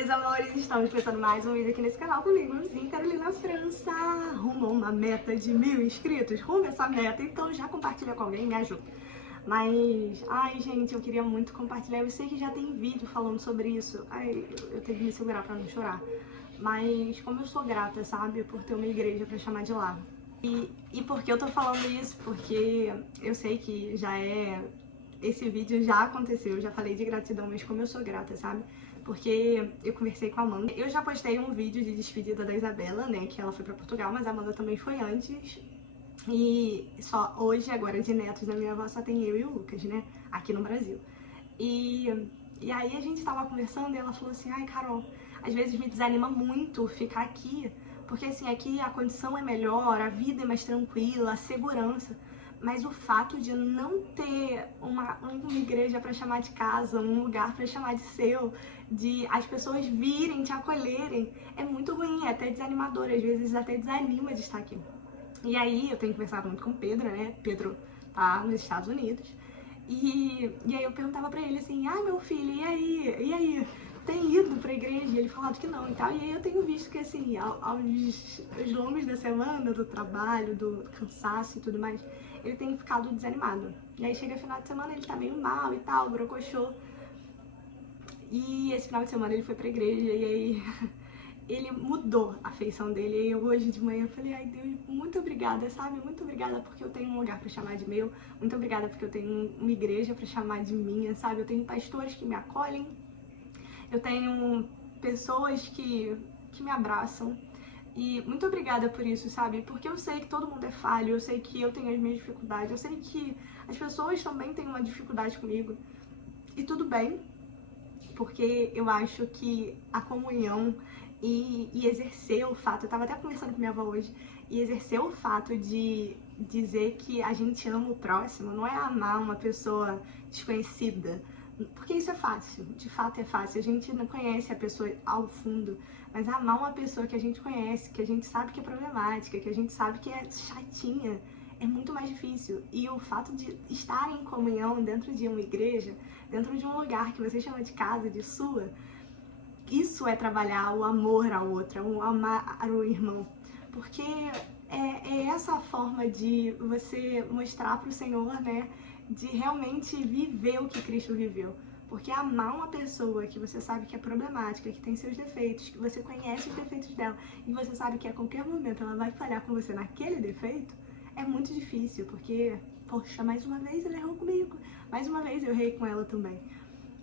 meus amores, estamos começando mais um vídeo aqui nesse canal comigo, Carolina França, rumo a uma meta de 1000 inscritos, rumo a essa meta, então já compartilha com alguém, me ajuda. Mas, ai gente, eu queria muito compartilhar, eu sei que já tem vídeo falando sobre isso, ai, eu tenho que me segurar pra não chorar. Mas como eu sou grata, sabe, por ter uma igreja pra chamar de lá. E por que eu tô falando isso? Porque eu sei que esse vídeo já aconteceu, eu já falei de gratidão, mas como eu sou grata, sabe? Porque eu conversei com a Amanda. Eu já postei um vídeo de despedida da Isabela, né? Que ela foi pra Portugal, mas a Amanda também foi antes. E só hoje, agora de netos da minha avó, só tem eu e o Lucas, né? Aqui no Brasil. E aí a gente tava conversando e ela falou assim, ai Carol, às vezes me desanima muito ficar aqui, porque assim, aqui a condição é melhor, a vida é mais tranquila, a segurança. Mas o fato de não ter uma igreja para chamar de casa, um lugar para chamar de seu, de as pessoas virem, te acolherem, é muito ruim, é até desanimador, às vezes até desanima de estar aqui. E aí eu tenho conversado muito com o Pedro, né? Pedro tá nos Estados Unidos. E aí eu perguntava pra ele assim, ai meu filho, e aí? Tem ido pra igreja? E ele falava que não e tal. E aí eu tenho visto que assim, aos longos da semana, do trabalho, do cansaço e tudo mais, ele tem ficado desanimado. E aí chega final de semana, ele tá meio mal e tal, brocochô. E esse final de semana ele foi pra igreja e aí ele mudou a feição dele. E eu hoje de manhã falei, ai Deus, muito obrigada, sabe? Muito obrigada porque eu tenho um lugar pra chamar de meu. Muito obrigada porque eu tenho uma igreja pra chamar de minha, sabe? Eu tenho pastores que me acolhem. Eu tenho pessoas que me abraçam. E muito obrigada por isso, sabe? Porque eu sei que todo mundo é falho, eu sei que eu tenho as minhas dificuldades, eu sei que as pessoas também têm uma dificuldade comigo. E tudo bem, porque eu acho que a comunhão e exercer o fato, eu tava até conversando com minha avó hoje, e exercer o fato de dizer que a gente ama o próximo, não é amar uma pessoa desconhecida, porque isso é fácil, de fato é fácil, a gente não conhece a pessoa ao fundo, mas amar uma pessoa que a gente conhece, que a gente sabe que é problemática, que a gente sabe que é chatinha, é muito mais difícil. E o fato de estar em comunhão dentro de uma igreja, dentro de um lugar que você chama de casa, de sua, isso é trabalhar o amor ao outro, o amar o irmão. Porque é essa a forma de você mostrar para o Senhor, né, de realmente viver o que Cristo viveu. Porque amar uma pessoa que você sabe que é problemática, que tem seus defeitos, que você conhece os defeitos dela, e você sabe que a qualquer momento ela vai falhar com você naquele defeito, é muito difícil, porque, poxa, mais uma vez ela errou comigo, mais uma vez eu errei com ela também.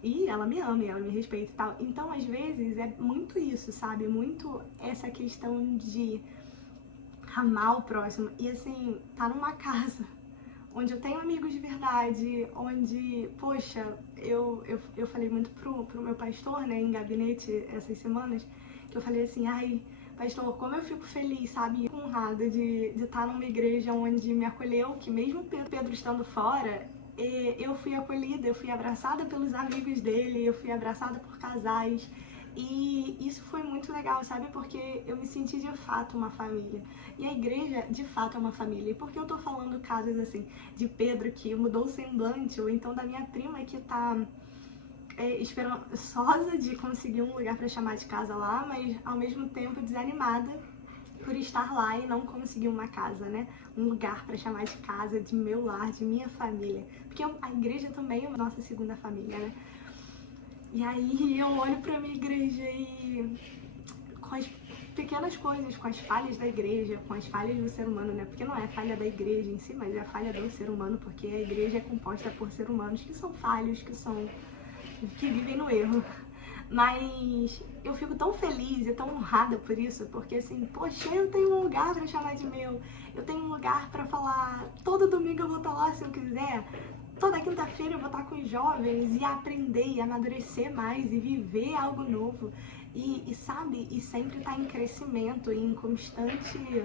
E ela me ama, e ela me respeita e tal. Então, às vezes, é muito isso, sabe? Muito essa questão de amar o próximo. E, assim, tá numa casa onde eu tenho amigos de verdade, onde, poxa, eu falei muito pro meu pastor, né, em gabinete essas semanas, que eu falei assim, ai, pastor, como eu fico feliz, sabe, honrada de estar numa igreja onde me acolheu, que mesmo Pedro estando fora, eu fui acolhida, eu fui abraçada pelos amigos dele, eu fui abraçada por casais. E isso foi muito legal, sabe? Porque eu me senti de fato uma família. E a igreja, de fato, é uma família. E por que eu tô falando casos assim, de Pedro que mudou o semblante, ou então da minha prima que tá esperançosa de conseguir um lugar para chamar de casa lá, mas ao mesmo tempo desanimada por estar lá e não conseguir uma casa, né? Um lugar para chamar de casa, de meu lar, de minha família. Porque a igreja também é a nossa segunda família, né? E aí eu olho pra minha igreja e com as pequenas coisas, com as falhas da igreja, com as falhas do ser humano, né? Porque não é a falha da igreja em si, mas é a falha do ser humano, porque a igreja é composta por seres humanos que são falhos, que vivem no erro. Mas eu fico tão feliz e tão honrada por isso, porque assim, poxa, eu tenho um lugar pra chamar de meu, eu tenho um lugar pra falar, todo domingo eu vou estar lá se eu quiser, toda quinta-feira eu vou estar com os jovens e aprender e amadurecer mais e viver algo novo. E sabe, e sempre estar em crescimento e em constante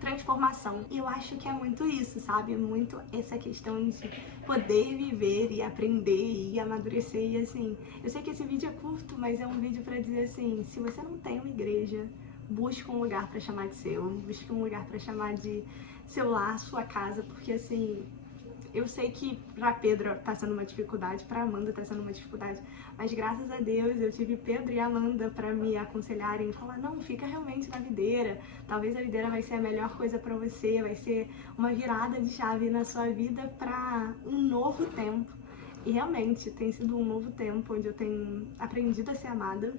transformação. E eu acho que é muito isso, sabe? Muito essa questão de poder viver e aprender e amadurecer. E assim, eu sei que esse vídeo é curto, mas é um vídeo pra dizer assim, se você não tem uma igreja, busque um lugar pra chamar de seu, busque um lugar pra chamar de seu lar, sua casa, porque assim, Eu sei que pra Pedro tá sendo uma dificuldade, pra Amanda tá sendo uma dificuldade, mas graças a Deus eu tive Pedro e Amanda pra me aconselharem e falar, não, fica realmente na videira, talvez a videira vai ser a melhor coisa pra você, vai ser uma virada de chave na sua vida pra um novo tempo. E realmente tem sido um novo tempo onde eu tenho aprendido a ser amada,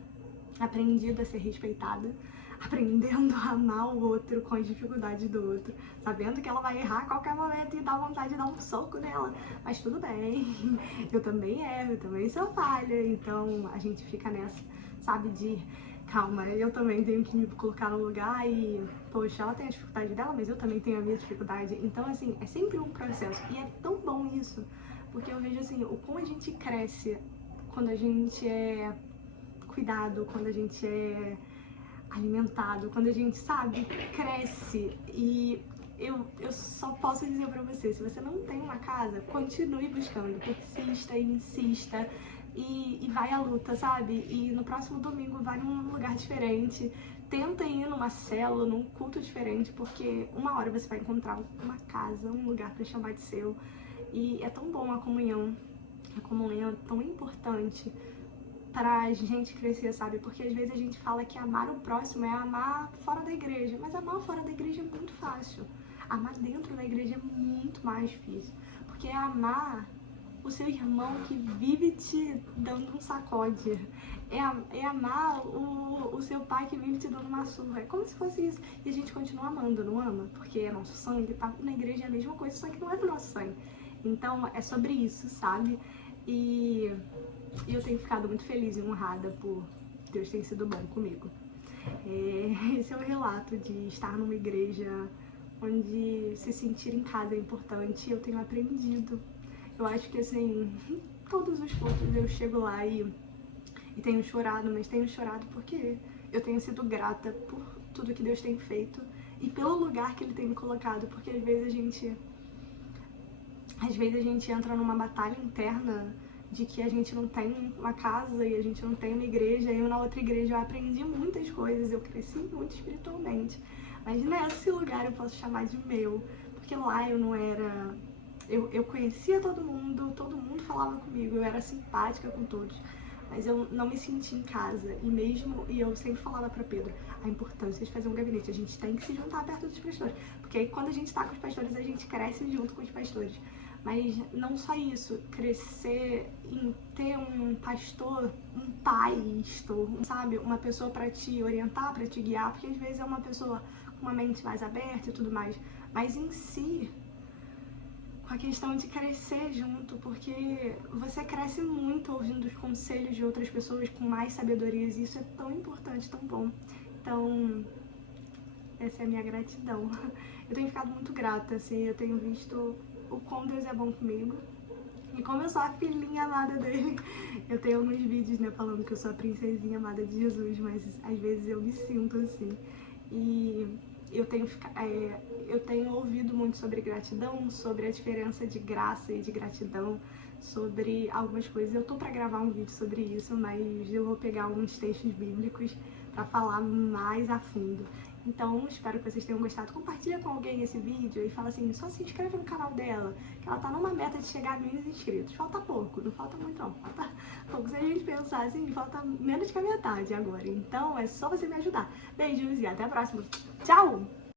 aprendido a ser respeitada, aprendendo a amar o outro com as dificuldades do outro, sabendo que ela vai errar a qualquer momento e dá vontade de dar um soco nela, mas tudo bem, eu também erro, eu também sou falha, então a gente fica nessa, sabe, de calma, eu também tenho que me colocar no lugar e, poxa, ela tem a dificuldade dela, mas eu também tenho a minha dificuldade, então assim, é sempre um processo, e é tão bom isso, porque eu vejo assim, o como a gente cresce quando a gente é cuidado, quando a gente é alimentado, quando a gente, sabe, cresce. E eu só posso dizer pra você, se você não tem uma casa, continue buscando, persista e insista e vai à luta, sabe? E no próximo domingo vai num lugar diferente, tenta ir numa célula, num culto diferente, porque uma hora você vai encontrar uma casa, um lugar pra chamar de seu. E é tão bom a comunhão é tão importante pra gente crescer, sabe? Porque às vezes a gente fala que amar o próximo é amar fora da igreja, mas amar fora da igreja é muito fácil. Amar dentro da igreja é muito mais difícil, porque é amar o seu irmão que vive te dando um sacode, é amar o seu pai que vive te dando uma surra, é como se fosse isso, e a gente continua amando, não ama? Porque é nosso sangue, tá? Na igreja é a mesma coisa, só que não é do nosso sangue. Então é sobre isso, sabe? E eu tenho ficado muito feliz e honrada por Deus ter sido bom comigo. Esse é o relato de estar numa igreja onde se sentir em casa é importante e eu tenho aprendido. Eu acho que assim, todos os cultos eu chego lá e tenho chorado, mas tenho chorado porque eu tenho sido grata por tudo que Deus tem feito e pelo lugar que Ele tem me colocado, porque às vezes a gente entra numa batalha interna de que a gente não tem uma casa e a gente não tem uma igreja, e eu na outra igreja eu aprendi muitas coisas, eu cresci muito espiritualmente, mas nesse lugar eu posso chamar de meu, porque lá eu não era, eu conhecia todo mundo falava comigo, eu era simpática com todos, mas eu não me sentia em casa, e eu sempre falava pra Pedro, a importância de fazer um gabinete, a gente tem que se juntar perto dos pastores, porque aí quando a gente tá com os pastores, a gente cresce junto com os pastores. Mas não só isso, crescer em ter um pastor, um pastor, sabe? Uma pessoa pra te orientar, pra te guiar, porque às vezes é uma pessoa com uma mente mais aberta e tudo mais. Mas em si, com a questão de crescer junto, porque você cresce muito ouvindo os conselhos de outras pessoas com mais sabedorias, e isso é tão importante, tão bom. Então, essa é a minha gratidão. Eu tenho ficado muito grata, assim, eu tenho visto o quão Deus é bom comigo e como eu sou a filhinha amada dele. Eu tenho alguns vídeos, né, falando que eu sou a princesinha amada de Jesus, mas às vezes eu me sinto assim. E eu tenho ouvido muito sobre gratidão, sobre a diferença de graça e de gratidão, sobre algumas coisas. Eu tô pra gravar um vídeo sobre isso, mas eu vou pegar alguns textos bíblicos pra falar mais a fundo. Então, espero que vocês tenham gostado. Compartilha com alguém esse vídeo e fala assim, só se inscreve no canal dela, que ela tá numa meta de chegar a 1.000 inscritos. Falta pouco, não falta muito não, falta pouco. Se a gente pensar assim, falta menos que a metade agora. Então, é só você me ajudar. Beijos e até a próxima. Tchau!